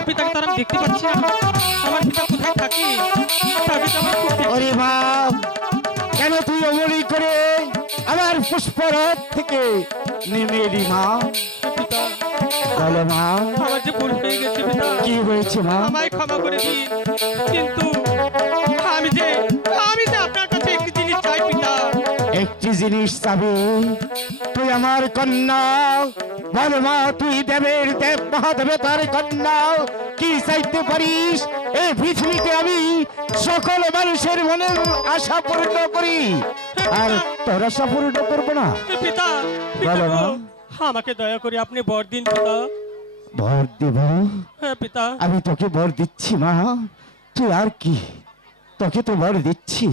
আমার পিতাকে তারা দেখতে পাচ্ছি না। আমার পিতা কোথায় থাকে তাকে তো আমার খুব দেখতে- ওরে মা, কেন তুই অমনি করে আমার পুষ্পরথ থেকে নেমে এলি মা? পিতা বলো মা, আমার যে ভুল হয়ে গেছে পিতা, কি হয়েছে মা? আমায় ক্ষমা করে দিন। কিন্তু আমি যে আপনার কাছে একটি জিনিস চাই পিতা। একটি জিনিস চাবি? তুই আমার কন্যা। বল মা, তুই দেবের দেব মহাদেবতার কন্যা, কি চাইতে পারিস? এই পৃথিবীতে আমি সকল মানুষের মনের আশা পূর্ণ করি, আর তোর আশা পূর্ণ করবো না? পিতা বলো পিতা মা। গো, আমাকে দয়া করে আপনি বর দিন পিতা। বর দেব? হ্যাঁ পিতা। আমি তোকে বর দিচ্ছি মা, তুই আর কি, তোকে তো বর দিচ্ছি।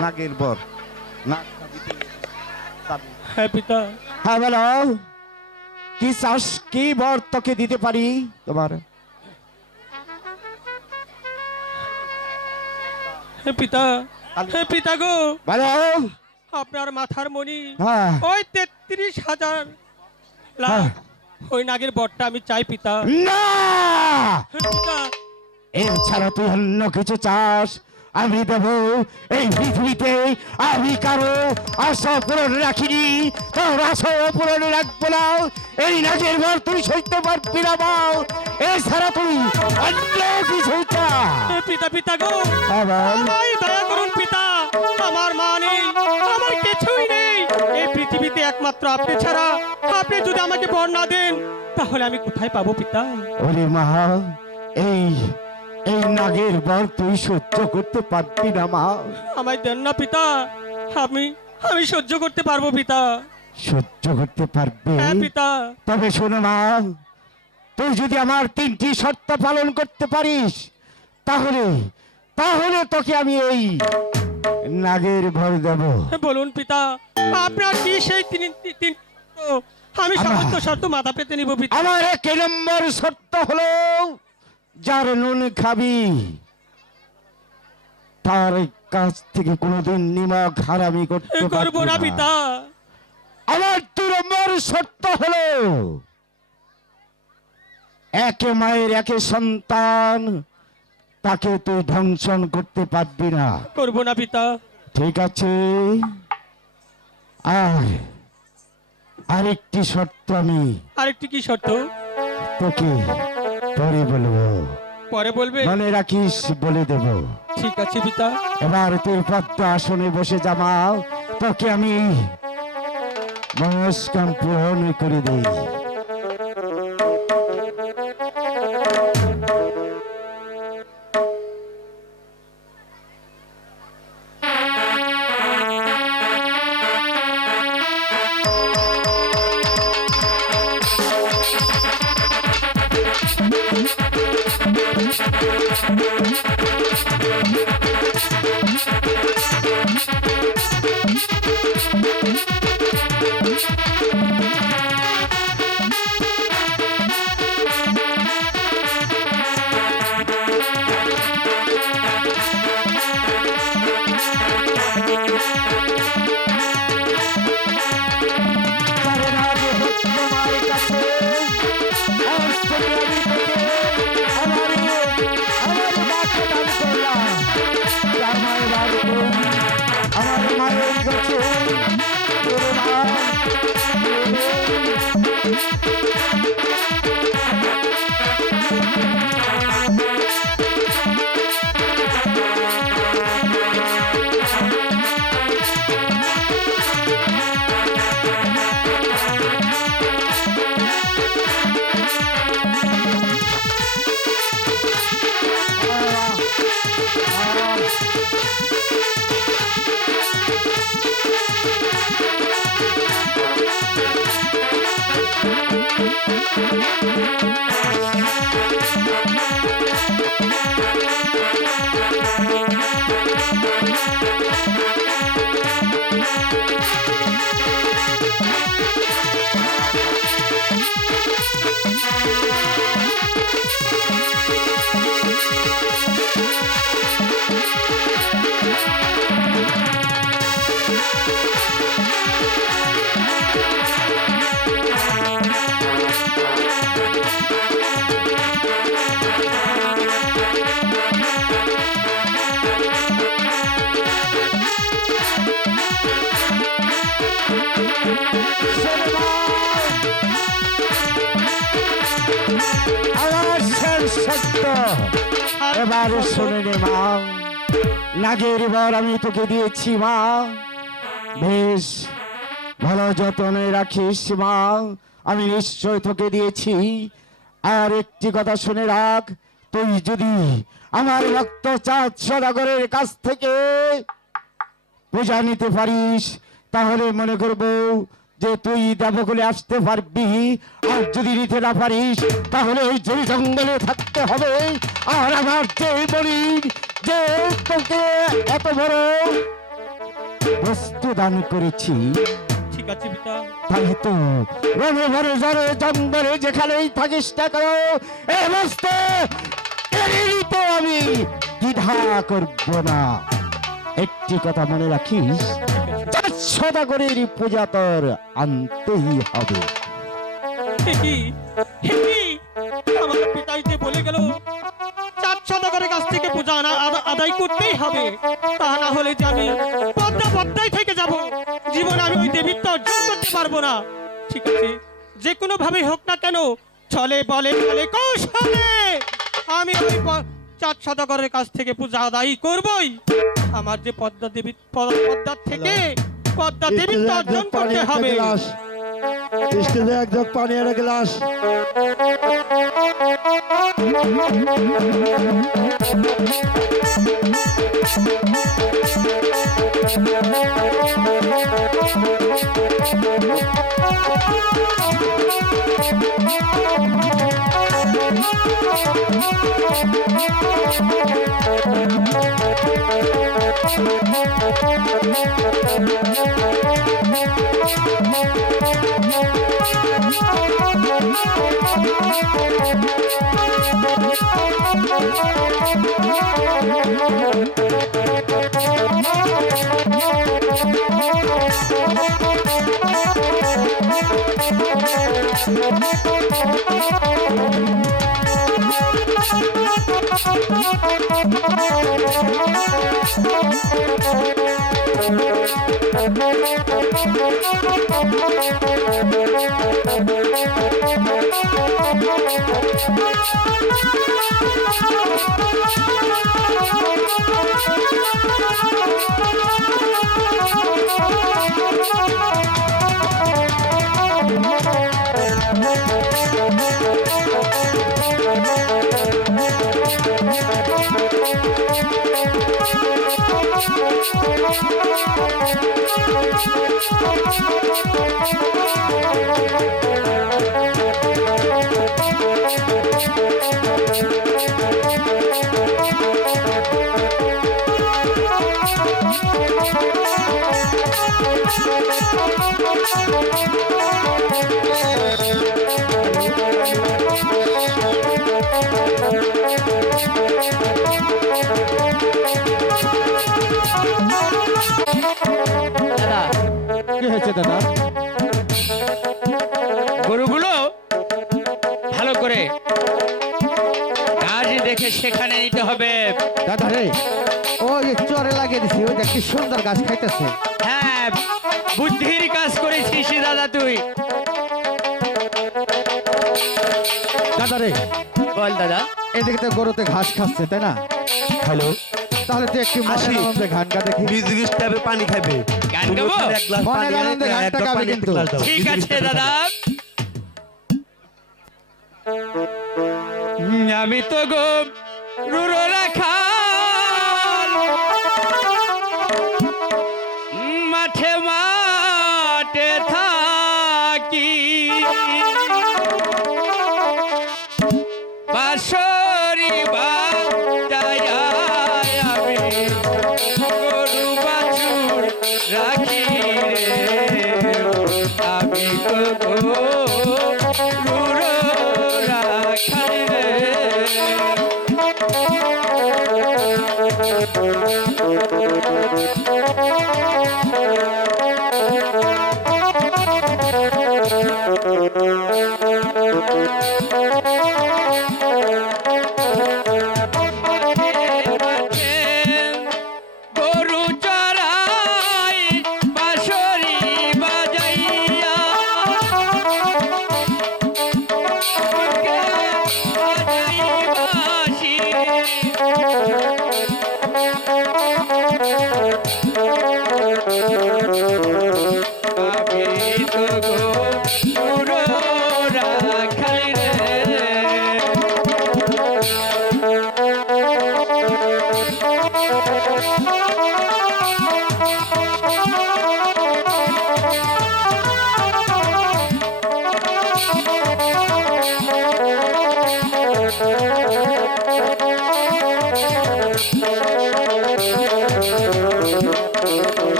নাগের বর। হ্যাঁ পিতা। হ্যাঁ বলো, কি চাস, কি বর তোকে দিতে পারি তোমার? হ্যাঁ পিতা। হ্যাঁ পিতা গো, বলো। আপনার মাথার মণি হ্যাঁ। ওই 33,000 লাখ হ্যাঁ। ওই নাগের বরটা আমি চাই পিতা। না, হ্যাঁ পিতা। এর ছাড়া তুই অন্য কিছু চাস, আমি দেব। এই পৃথিবীতে আমি কারো আশা পূরণ রাখিনি, তোর আশা পূরণ রাখবো না। এই নাগের বর তুই সইতে পারবি না মা, এছাড়া তুই অন্য কিছু চা। হ্যাঁ পিতা পিতা গো, হ্যাঁ বল। আমায় দয়া করুন পিতা। আমার মা নেই, আমার কিছুই নেই এই পৃথিবীতে, একমাত্র আপনি ছাড়া। আপনি যদি আমাকে বর না দেন তাহলে আমি কোথায় পাবো পিতা? ওরে মা, এই এই নাগের বর তুই সহ্য করতে পারবি না মা। আমায় দেন না পিতা, আমি আমি সহ্য করতে পারবো পিতা। সহ্য করতে পারবে? হ্যাঁ পিতা। তবে শোনো মা, তুই যদি আমার 3টি শর্ত পালন করতে পারিস, তাহলে তাহলে তোকে আমি এই নাগের ভর দেব। বলুন পিতা, আপনার কি সেই তিন আমি সমস্ত শর্ত মাথা পেতে নিব পিতা। আমার 1 নম্বর শর্ত হলো, যার নুন খাবি তার কাছ থেকে কোনোদিন নিমক হারামি করতে করবো পারবি না না। পিতা। আমার 2 নম্বর শর্ত হলো, একে মায়ের একে সন্তান, তাকে তুই ধ্বংসন করতে পারবি না। করবো না পিতা। ঠিক আছে, আর আরেকটি শর্ত আমি আরেকটি কি শর্ত? তোকে পরে বলবো, পরে বলবে? মনে রাখিস, বলে দেব। ঠিক আছে পিতা। এবার তুই পদ্ম আসনে বসে জামা, তোকে আমি মনস্কাম পূরণ করে দেই। কারণ আজ হচ্ছে মায়ের কাছে, আজ থেকে আমি তোকে আমার মাকে দান করলাম। সত্য। এবার শুনে নে মা, নাগের বর আমি তোকে দিয়েছি মা, বেশ ভালো যত্নে রাখিস মা, আমি নিশ্চয় তোকে দিয়েছি। আর একটি কথা শুনে রাখ, তুই যদি আমার ভক্ত চাঁদ সদাগরের কাছ থেকে পূজা নিতে পারিস তাহলে মনে করব যে তুই দেবকুলে আসতে পারবি, আর যদি নিতে না পারিস তাহলে ওই জমি জঙ্গলে থাকতে হবে। আর আমার যে বলি যে তোকে এত বড় বস্তু দান করেছি, ঠিক আছে পিতা। তাই তো রণে ভরে জরে জঙ্গলে যেখানেই থাকিস না কেন এই বস্তু কেড়ে নিতে আমি দ্বিধা করব না। একটি কথা মনে রাখিস, সদাগরের পূজা তোর আনতেই হবে। আমার পিতাই যে বলে গেল চাঁদ সদাগরের কাছ থেকে পূজা আদায় করতেই হবে, তা না হলে যে আমি পদ্মায় থেকে যাব, জীবনে আমি ওই দেবীত্ব অর্জন করতে পারবো না। ঠিক আছে, যে কোনো ভাবে হোক না কেন, চলে বলে বলে কৌশলে আমি ওই চাঁদ সদাগরের কাছ থেকে পূজা আদায় করবই। আমার যে পদ্মার থেকে পদ্মা দেবীত্ব অর্জন করতে হবে। স্টেজে এক জগ পানি আর গ্লাস। কি হয়েছে দাদা? গরুগুলো ভালো করে কাজ দেখে সেখানে নিতে হবে। দাদা রে, ওই চরে লাগিয়ে দিছি, ওই কি সুন্দর গাছ খাইতেছে। হ্যাঁ, বুদ্ধির কাজ করেছিস দাদা তুই। দাদা রে, বল দাদা। এদিকে তো গরুতে ঘাস খাচ্ছে, তাই না? হ্যালো, তাহলে তুই একটু মনের আসি। আনন্দে গান গা দেখি। মিউজিক স্টাইলে পানি খাবে। গান গাবো? এক গ্লাস পানি মনের আনন্দে আর গানটা এক গ্লাস গাবে পানি, কিন্তু। এক গ্লাস দাও। ঠিক মিউজিক আছে স্টাইলে দাদা। আমি তো গো রুরো রাখা মাঠে মাঠে থাকি, বাঁশরি বাজায় আমি গরু বাছুর রাখি রে, আমি তো গো রুরো রাখাই রে।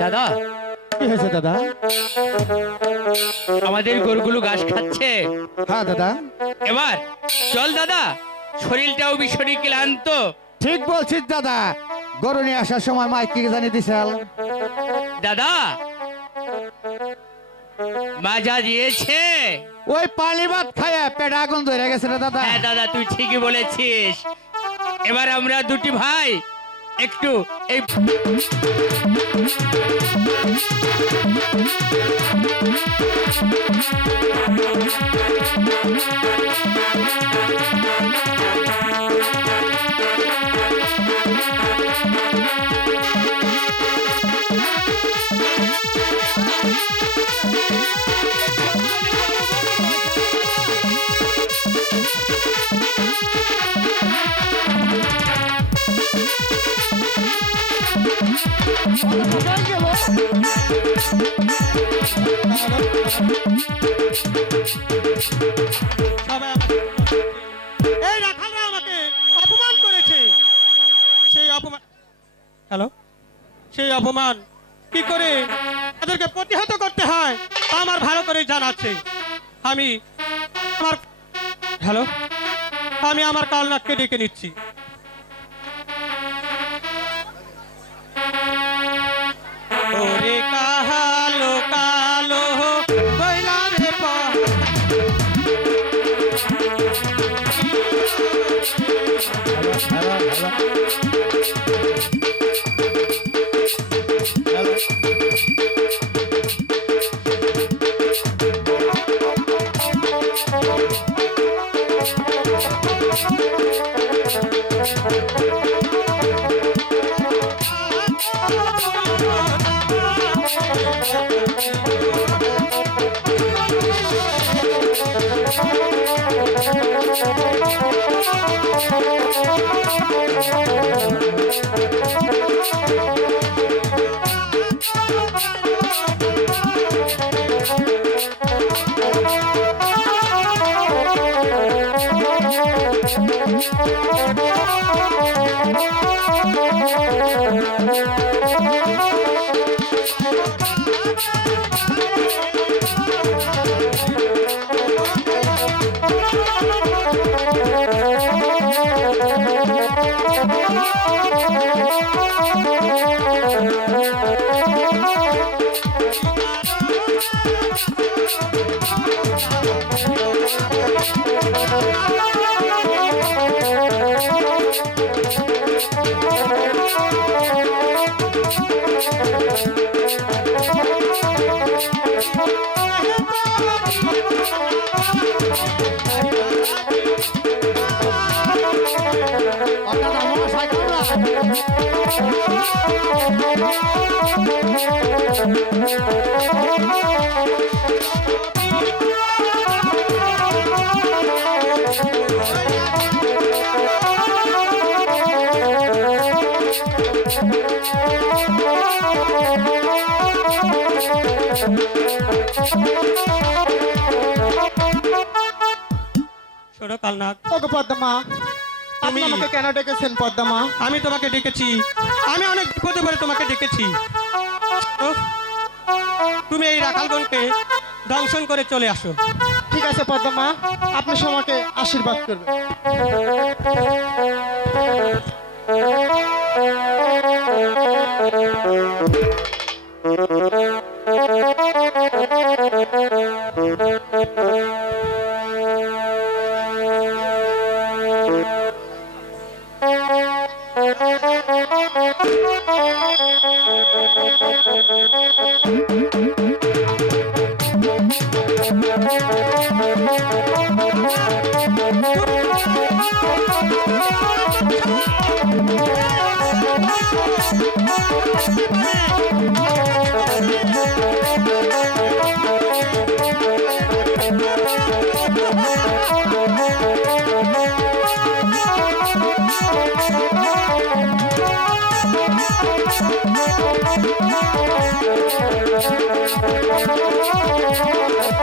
দাদা, কি হয়েছে দাদা? আমাদের গরুগুলো ঘাস খাচ্ছে। হ্যাঁ দাদা, এবার চল দাদা, শরীরটাও ভীষণই ক্লান্ত। ঠিক বলছিস দাদা। গরু নিয়ে আসার সময় মাইক কি জানিয়ে দিছিল? দাদা, মা যা দিয়েছে। ওই পানি ভাত খায় পেটে আগুন ধরে গেছে রে দাদা। হ্যাঁ দাদা, তুই ঠিকই বলেছিস। এবার আমরা দুটি ভাই একটু এই সবাই এই রাখালরা আমাকে অপমান করেছে। সেই অপমান, হ্যালো, সেই অপমান কি করে তাদেরকে প্রতিহত করতে হয় তা আমার ভালো করে জানা আছে। আমি আমার, হ্যালো, আমি আমার কালনাথকে ডেকে নিচ্ছি। ওরে কালো কালো বইলা রে শোনো কালনাথ, ওগো পদ্মা, আপনি তুমি- আমাকে কেন ডেকেছেন পদ্মা? আমি তোমাকে ডেকেছি, আমি অনেক বিপদে পড়ে তোমাকে ডেকেছি। তো তুমি এই রাখালগণকে দংশন করে চলে আসো। ঠিক আছে পদ্মা, আপনি আমাকে আশীর্বাদ করবেন।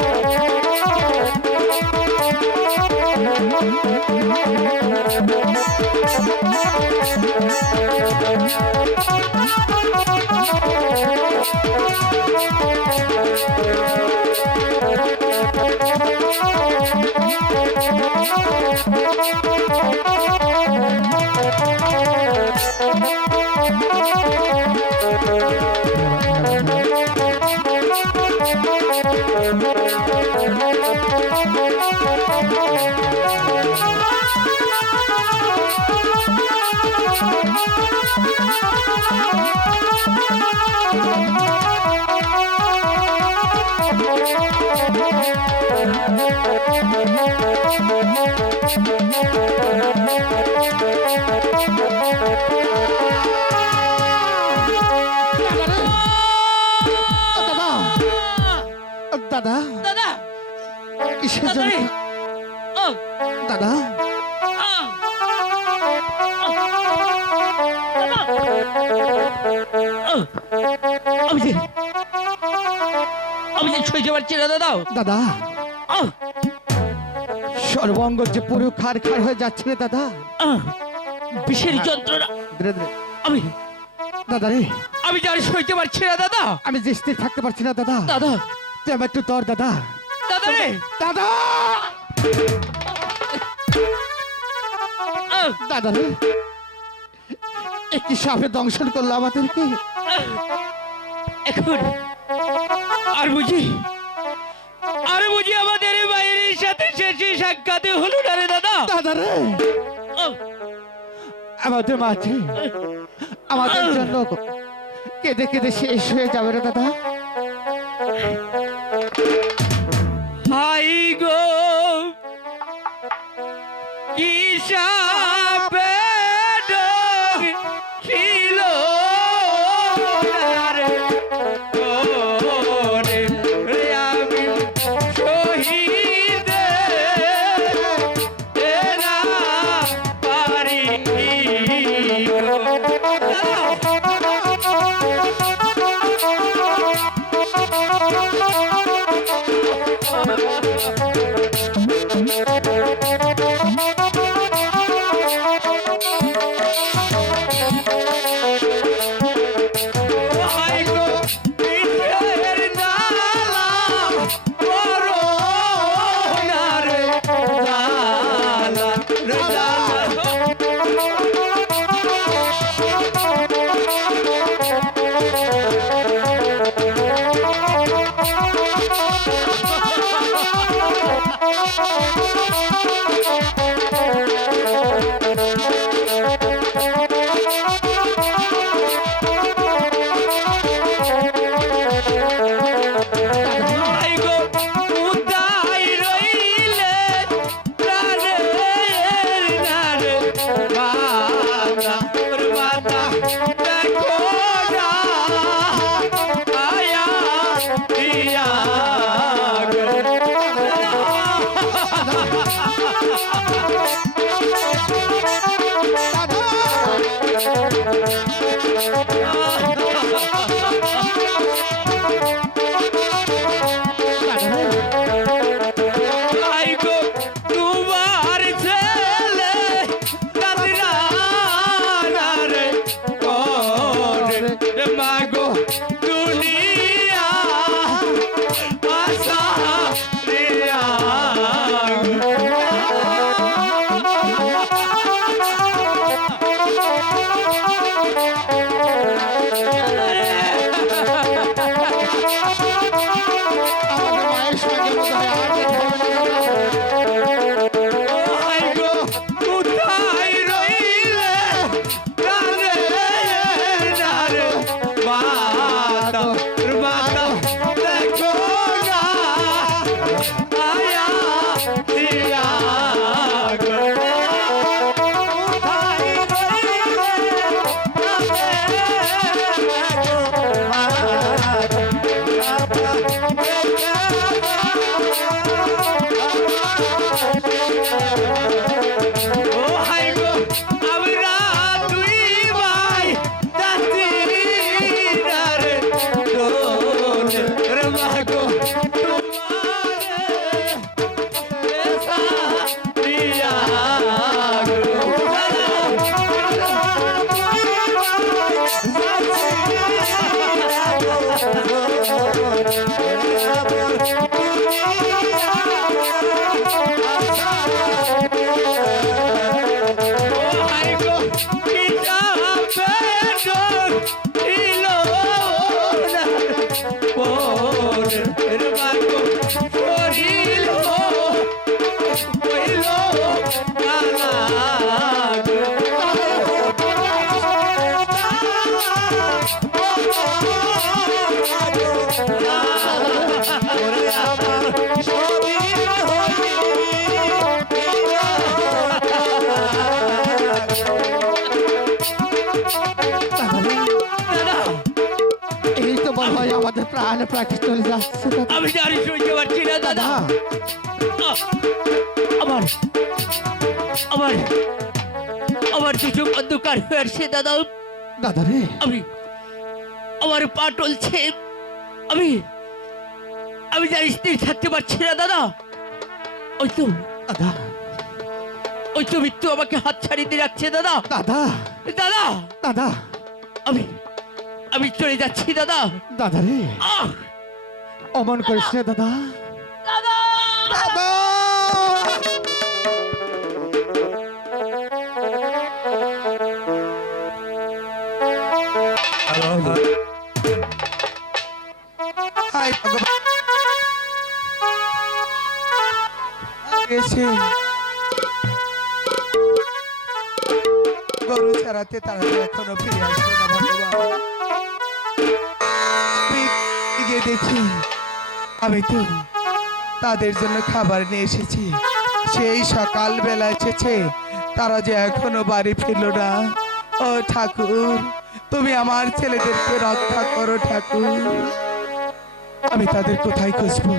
Thank you. দাদা দাদা কিসের দাদা রে। জন্য ও দাদা আমি যে সইতে পারছি না দাদা। দাদা সর্বঙ্গ যে পুরো খার খার হয়ে যাচ্ছে রে দাদা। বিষের যন্ত্রণা ধীরে ধীরে আমি দাদা রে আমি যে আর সইতে পারছি না দাদা। আমি যে স্থির থাকতে পারছি না দাদা। দাদা তুই আমার একটু তোর দাদা দাদা রে। দাদা দাদা রে একটি সাপে দংশন করলো আমাদেরকে। এখন আর বুঝি আমাদের এই বাইরের সাথে শেষে সাক্ষাতে হলো না রে দাদা। দাদা রে আমাদের মাঝে আমাদের জন্য কেঁদে কেঁদে শেষ হয়ে যাবে রে দাদা। হাই গো কি সাপে ডোর ছিল রে ওরে রে আমি শহীদ এরা পারি হাই গো পিঠের জ্বালা বড় না রে জ্বালা রে জ্বালা। হাই গো উদাই রইলে প্রাণের নারে বাবা তোর মাতা দেখো না আয়া ইয়া গো। গো শরীর হইল কালা গো। দাদা, এই তো মনে হয় আমাদের প্রাণ প্রাণে চলে যাচ্ছে দাদা। আমি জানি সইতে পারছি না দাদা। আমার আমার আমার দু চোখ অন্ধকার হয়ে আসছে দাদা। দাদা রে, আমি আমার পা টলছে। আমি আমি জানি স্থির থাকতে পারছি না দাদা। ওই তো দাদা, ওই তো মৃত্যু আমাকে হাত ছাড়িয়ে দিয়ে রাখছে দাদা। দাদা, দাদা, দাদা, আমি আমি চলে যাচ্ছি দাদা। দাদা রে, আহ অমন করিস না দাদা। দাদা, দাদা, হায় ভগবান, এসে গরু ছাড়াতে তারা তো এখনো ফিরে আসবে না ভগবান। গিয়ে দেখি আমি তো তাদের জন্য খাবার নিয়ে এসেছি, সেই সকাল বেলা এসেছে, তারা যে এখনো বাড়ি ফিরলো না। ও ঠাকুর, তুমি আমার ছেলেদেরকে রক্ষা করো ঠাকুর। আমি তাদের কোথায় খুঁজবো?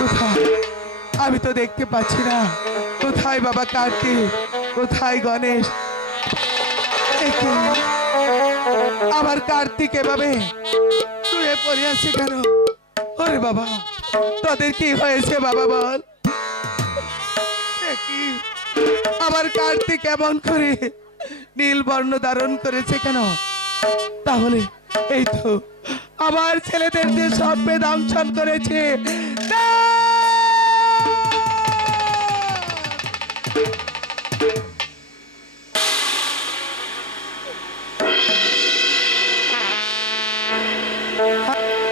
কোথায়? আমি তো দেখতে পাচ্ছি না। কোথায় বাবা কার্তিক? কোথায় গণেশ? একে আমার কার্তিক এভাবে শুয়ে পড়ে আছে কেন? ওরে বাবা, তোদের কি হয়েছে বাবা বল? এ কি? আমার কার্তিক এমন করে নীল বর্ণ ধারণ করেছে কেন? তাহলে এই তো আমার ছেলেদের যে সর্পে দংশন করেছে। না!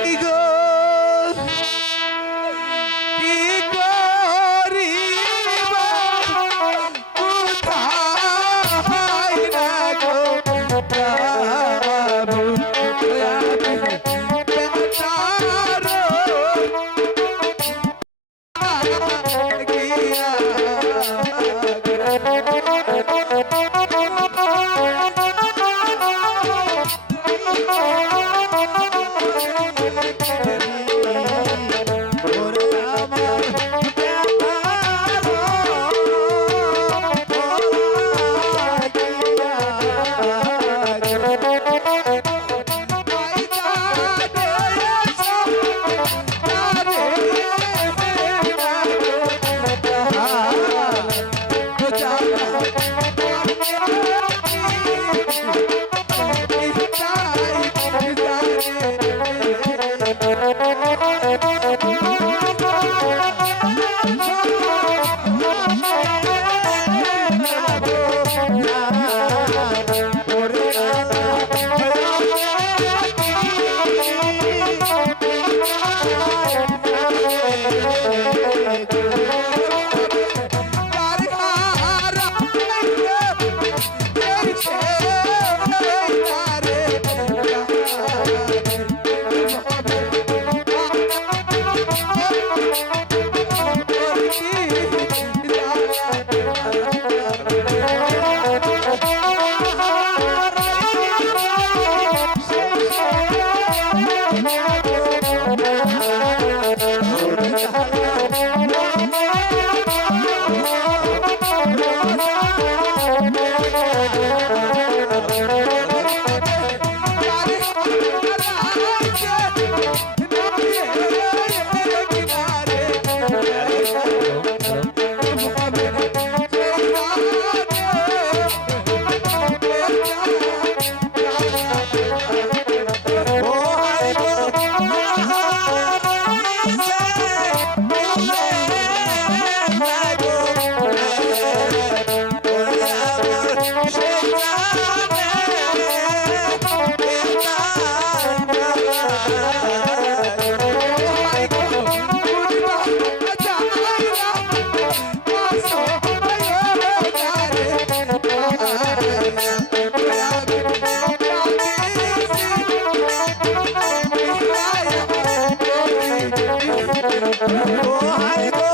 কি গো? কি করিব? কোথায় না গো? যাবো? ও হাই গো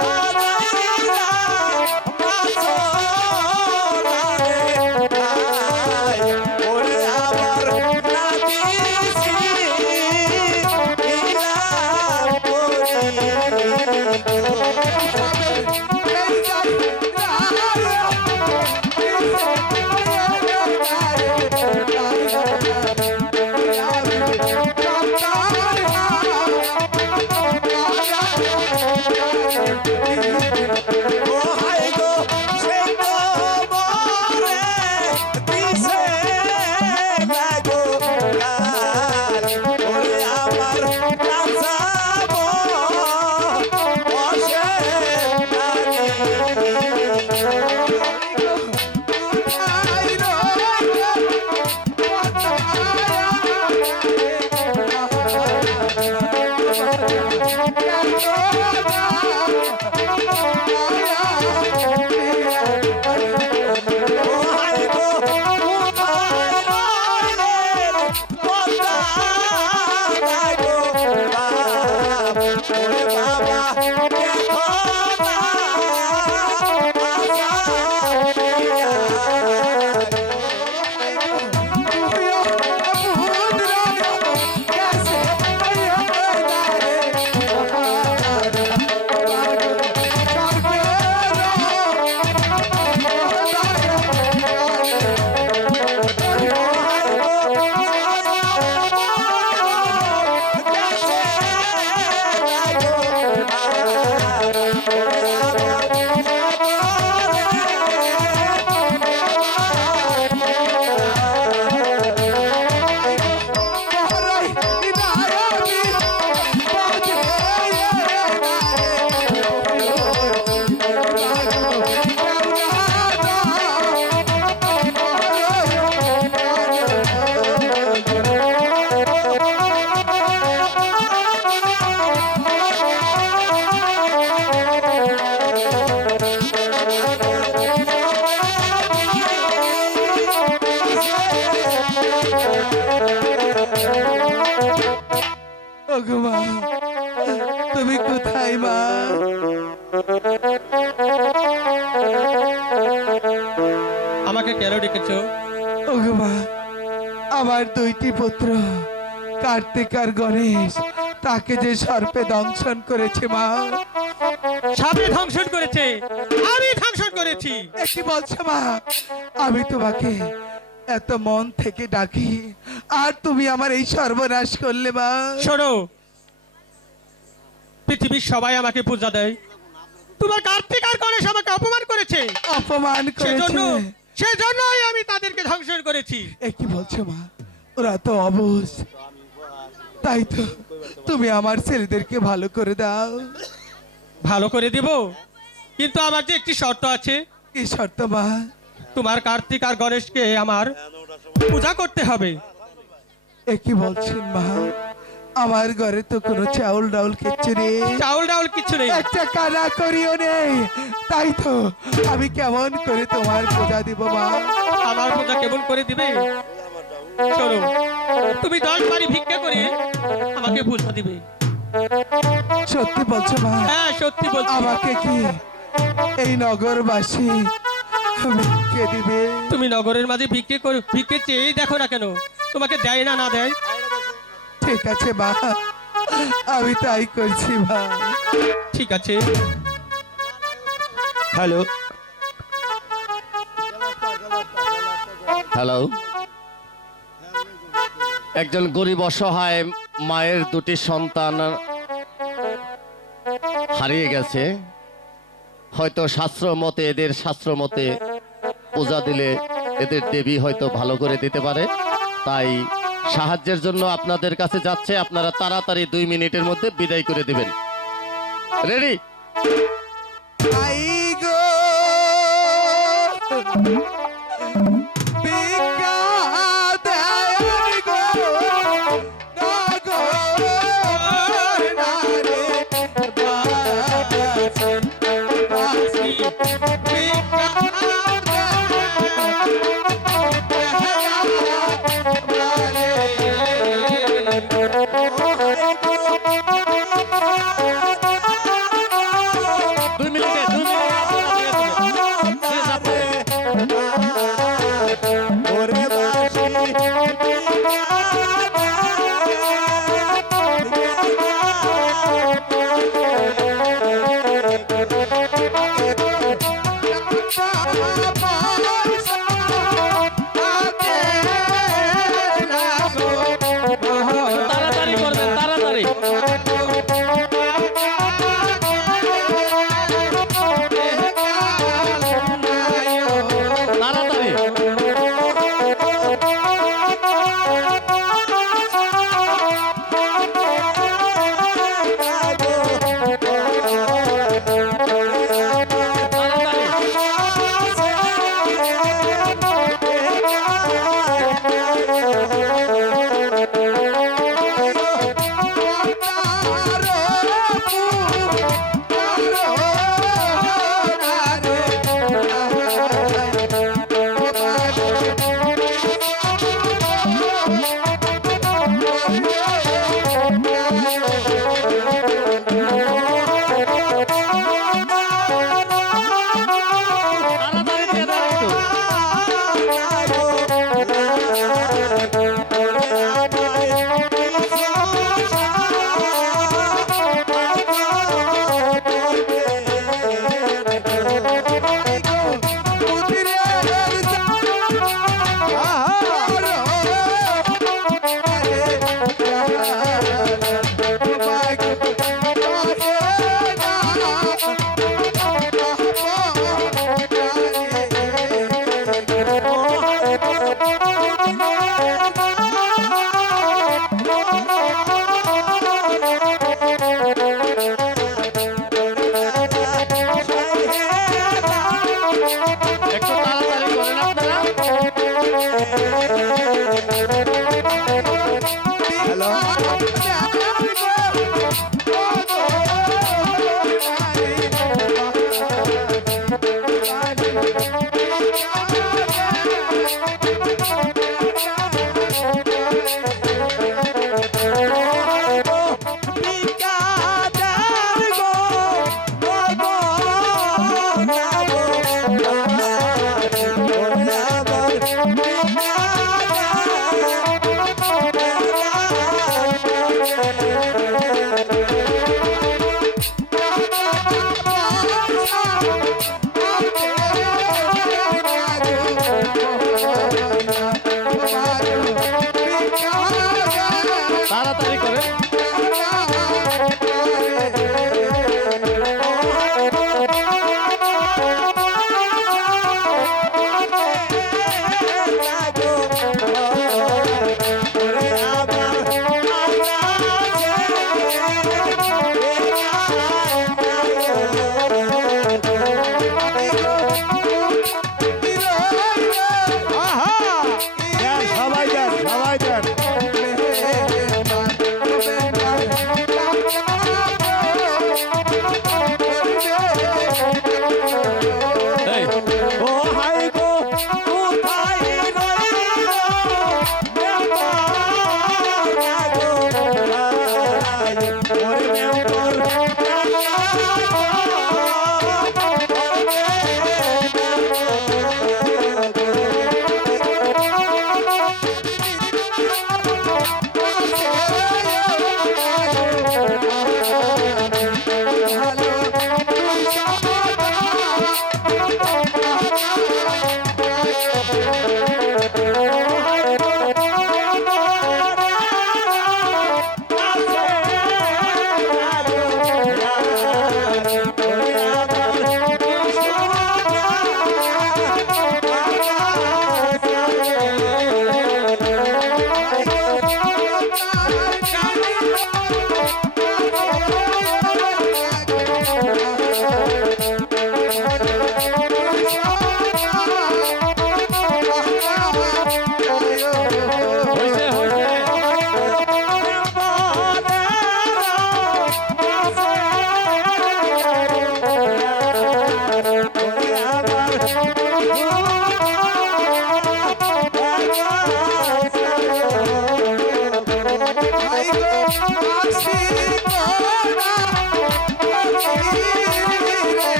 মুন্নারাইরা মাছরারে আই ওরে আমার নাতিছি ইলা ও হাই গো সে তো মরে দিছে লাগো গাল ওরে আমার কাঁচাবো অসে ও হাই গো কোথায় রইলেন কথা লাগো বাপ ওরে বাবা দেখো না ওগো মা, তুমি কোথায় মা? আমাকে কেন ডেকেছো? ওগো মা, আমার দুইটি পুত্র কার্তিক আর গণেশ তাকে যে সর্পে দংশন করেছে মা। সাপে ধ্বংসন করেছে, আমি ধ্বংসন করেছি। কি বলছো মা? আমি তোমাকে এত মন থেকে ডাকি আর তুমি আমার এই সর্বনাশ করলে মা। শোনো, পৃথিবীর সবাই আমাকে পূজা দেয়, তোমার কার্তিক আর গণেশ আমাকে অপমান করেছে। অপমান সেজন্য করেছে? সেজন্যই আমি তাদেরকে ধ্বংসন করেছি। কি বলছো মা? ওরা তো অবুঝ। তাই তো তুমি আমার ছেলেদেরকে ভালো করে দাও। ভালো করে দিব, কিন্তু আমার যে একটি শর্ত আছে। কি শর্ত মা? তোমার কার্তিক আর গণেশকে আমার পূজা করতে হবে। কি বলছেন মা? আমার ঘরে তো কোনো চাউল ডাউল কিচ্ছু নেই। চাউল ডাউল কিছু নেই, একটা কানা করিও নেই। তাই তো আমি কেমন করে তোমার পূজা দিব মা? আমার পূজা কেমন করে দিবে? শোনো, তুমি 10 বাড়ি ভিক্ষা করে আমাকে পূজা দিবে। সত্যি বলছো মা? হ্যাঁ, সত্যি বলছি। আমাকে কি এই নগরবাসী ভিক্ষে দিবে? তুমি নগরের মাঝে ভিক্ষে চেয়েই দেখো না কেন, তোমাকে দেয় না না দেয়। ঠিক আছে মা, আমি তাই করছি মা। ঠিক আছে। হ্যালো হ্যালো, একজন গরিব অসহায় মায়ের দুটি সন্তান হারিয়ে গেছে। হয়তো শাস্ত্র মতে, এদের শাস্ত্র মতে পূজা দিলে এদের দেবী হয়তো ভালো করে দিতে পারে। তাই সাহায্যের জন্য আপনাদের কাছে যাচ্ছে। আপনারা তাড়াতাড়ি 2 মিনিটের মধ্যে বিদায় করে দিবেন। রেডি? I go